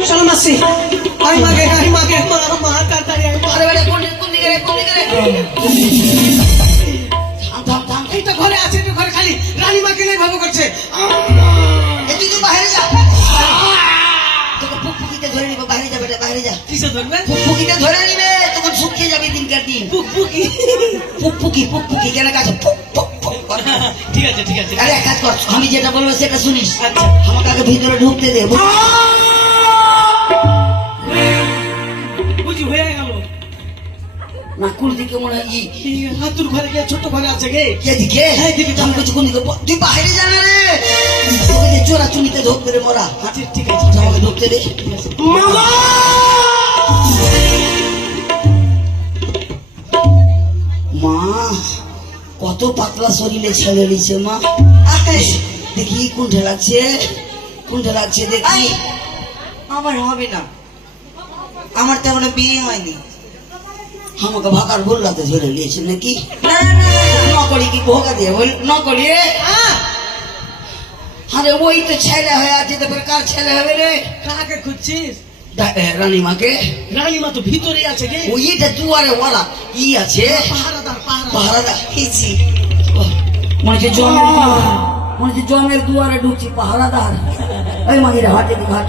চলো মাসি আই মাগে মা তাড়াতাড়ি আই আরে বেটা কোন দিকে রে থাম এই তো ঘরে আছে তো ঘরে খালি রানী মাকে নিয়ে ভাবো করছে তুই তো বাইরে যা তোকে ফুকফুকিতে ধরে নিবে বাইরে যা বেটা বাইরে যা কিসে ধরবে ফুকফুকিতে ধরে নিবে তখন শুকিয়ে যাবে দিনকার দিন ফুকফুকি কেন কাছে ঠিক আছে আরে এক কাজ কর আমি যেটা বলবো সেটা শুনিস আচ্ছা আমাকে আগে ভিতরে ঢুকতে দে বুঝি হয়ে গেল না কোন দিকে মনে হয় হাতুর ঘরে গিয়ে ছোট ঘরে আছে গে এদিকে হ্যাঁ দিকে আমি বলছি কোন দিকে তুই বাইরে যা না রে তোকে যে চোরা চুনিতে ঢুকতে রে মোরা আচ্ছা ঠিক আছে আমাকে ঢুকতে দে মামা মা কত পাতলা শরীরে ছেড়ে দিচ্ছে মা দেখি কোনটা লাগছে দেখি আমার হবে না, আমার তেমন বিয়ে হয়নি। আমাকে ভাগার বললাতে ঝরে নিয়েছে নাকি না না না নকরি কি ভোগা দিয়ে বল নকরি আরে ওই তো ছেলে হয়ে আছে তারপরে কার ছেলে হবে রে কাকে খুঁজছিস রানীমাকে রানীমা তো ভিতরে আছে গে ওইটা দুয়ারে ওয়ালা ই আছে পাহারাদার খেয়েছি। মনে হচ্ছে জমের দুয়ারে ঢুকছি পাহারাদার ওই মাগিরা হাটে ঘাট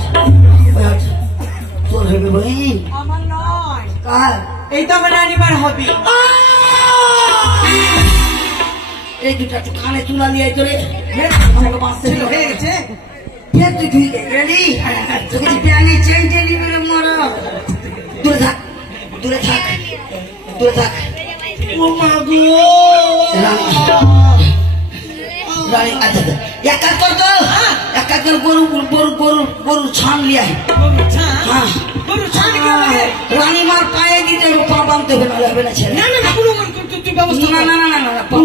তোর হবে বহিন আমার নয়, কার এই তো আমার রানীমার হবে। এই দুটা একটু কানে তুলা নিয়ে চলে আমাকে বাঁচতে হয়ে গেছে ফের তুই ধুই দে রেডি তোকে যে প্যানে চেন চেনি মেরে মরা দূরে থাক ও মা গো রানী আচ্ছা এক কাজ কর তো এক কাজ কর গরু ছান লিয়ে আয় হ্যাঁ বড় ছাড় গেলে রানীমার পায়ে দিতে পা বাঁধতে হবে না ছেলে না পুরো তুই ব্যবস্থা না ও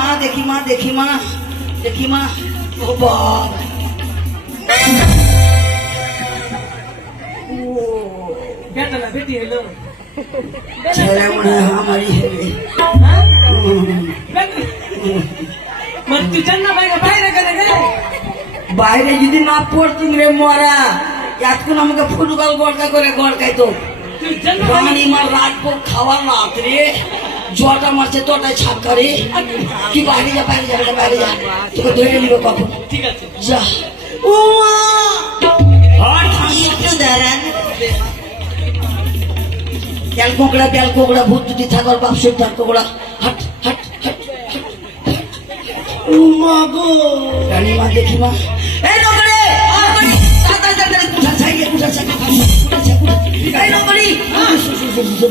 মা দেখি মা ও বাবা বেটা না বেটি হলো ছেলে মনে হয় আমারই হবে মানে তুই জান না বাইরে গেলে গে বাইরে যদি না পড়তুম রে মরা এতক্ষণ আমাকে ফুটবল গড়কা করে গড়কাইতো তুই জান না রানীমার রাখবো খাওয়ার রাত রে জটা মারছে তোটাই ছাপ করে কি বাইরে যা তোকে ধরে নিব কখন ঠিক আছে যা ও মা আর একটু দাঁড়ান, তেল কোকড়া ভূত যদি থাকার বাপ সব থাক কোকড়া হাট ও মা গো রানীমা দেখি মা এই নগরে তাড়াতাড়ি কুঠা ছাই এই নগরি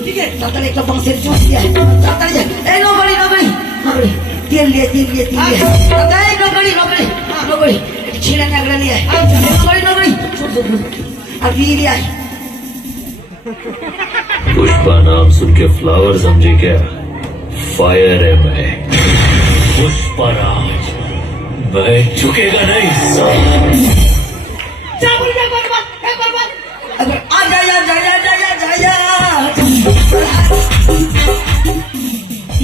ঠিক আছে তাড়াতাড়ি একটা বাঁশের চোখ দিয়ে তাড়াতাড়ি যা এই নগরি তেল দিয়ে তাড়াতাড়ি নগরি ছিঁড়ে নাগড়া নিয়ে নগরি আর বিয়ে দিয়ে पुष्पा नाम सुन के फ्लावर समझे क्या? फायर है मैं पुष्पा राज, मैं झुकेगा नहीं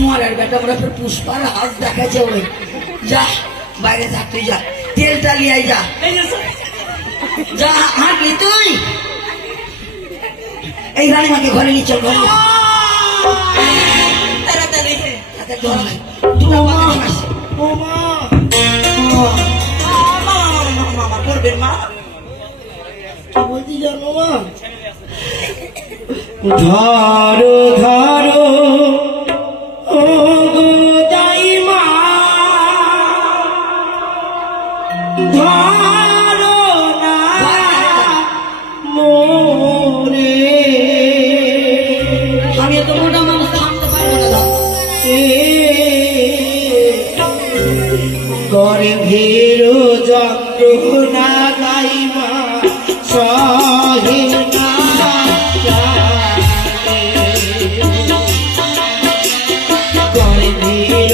মরার বেটা আমরা ফের পুষ্পার হাত দেখাচ্ছে ওই যা বাইরে থাক তুই যা তেলটা নিয়ে যা হাঁটলি তুই এই রানীমাকে ঘরে নিয়ে চল ঘরে তাড়াতাড়ি ও মা আমার করবেন মা। কি বলছি জানো মা ধরো ও গো দাইমা ধরো না মোরে আমি এত মোটা মানুষ থামতে পারবো না গর্ভের যন্ত্রণা দাইমা সহে না গর্ভের